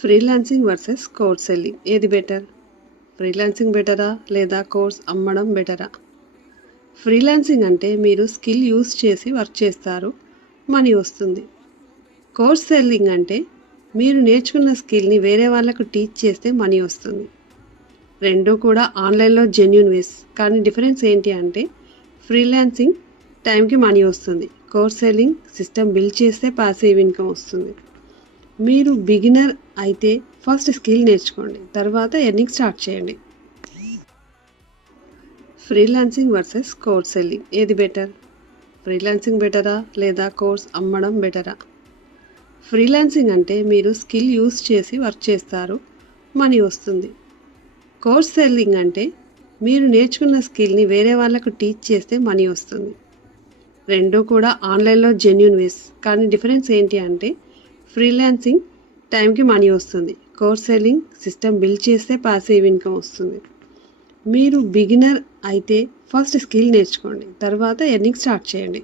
Freelancing versus course selling ఏది better? Freelancing బెటరా లేదా కోర్స్ అమ్మడం బెటరా? ఫ్రీలాన్సింగ్ అంటే మీరు స్కిల్ యూస్ చేసి వర్క్ చేస్తారు, మనీ వస్తుంది. కోర్స్ సెల్లింగ్ అంటే మీరు నేర్చుకున్న స్కిల్ని వేరే వాళ్ళకు టీచ్ చేస్తే మనీ వస్తుంది. రెండూ కూడా ఆన్లైన్లో జెన్యూన్ వేస్, కానీ డిఫరెన్స్ ఏంటి అంటే ఫ్రీలాన్సింగ్ టైంకి మనీ వస్తుంది, కోర్స్ సెల్లింగ్ సిస్టమ్ బిల్డ్ చేస్తే పాసివ్ ఇన్కమ్ వస్తుంది. మీరు బిగినర్ అయితే ఫస్ట్ స్కిల్ నేర్చుకోండి, తర్వాత ఎర్నింగ్ స్టార్ట్ చేయండి. ఫ్రీలాన్సింగ్ వర్సెస్ కోర్స్ సెల్లింగ్ ఏది బెటర్? ఫ్రీలాన్సింగ్ బెటరా లేదా కోర్స్ అమ్మడం బెటరా? ఫ్రీలాన్సింగ్ అంటే మీరు స్కిల్ యూస్ చేసి వర్క్ చేస్తారు, మనీ వస్తుంది. కోర్స్ సెల్లింగ్ అంటే మీరు నేర్చుకున్న స్కిల్ని వేరే వాళ్ళకు టీచ్ చేస్తే మనీ వస్తుంది. రెండూ కూడా ఆన్లైన్లో జెన్యూన్ వేస్, కానీ డిఫరెన్స్ ఏంటి అంటే ఫ్రీలాన్సింగ్ టైంకి మనీ వస్తుంది, కోర్స్ సెల్లింగ్ సిస్టమ్ బిల్డ్ చేస్తే పాసివ్ ఇన్కమ్ వస్తుంది. మీరు బిగినర్ అయితే ఫస్ట్ స్కిల్ నేర్చుకోండి, తర్వాత ఎర్నింగ్ స్టార్ట్ చేయండి.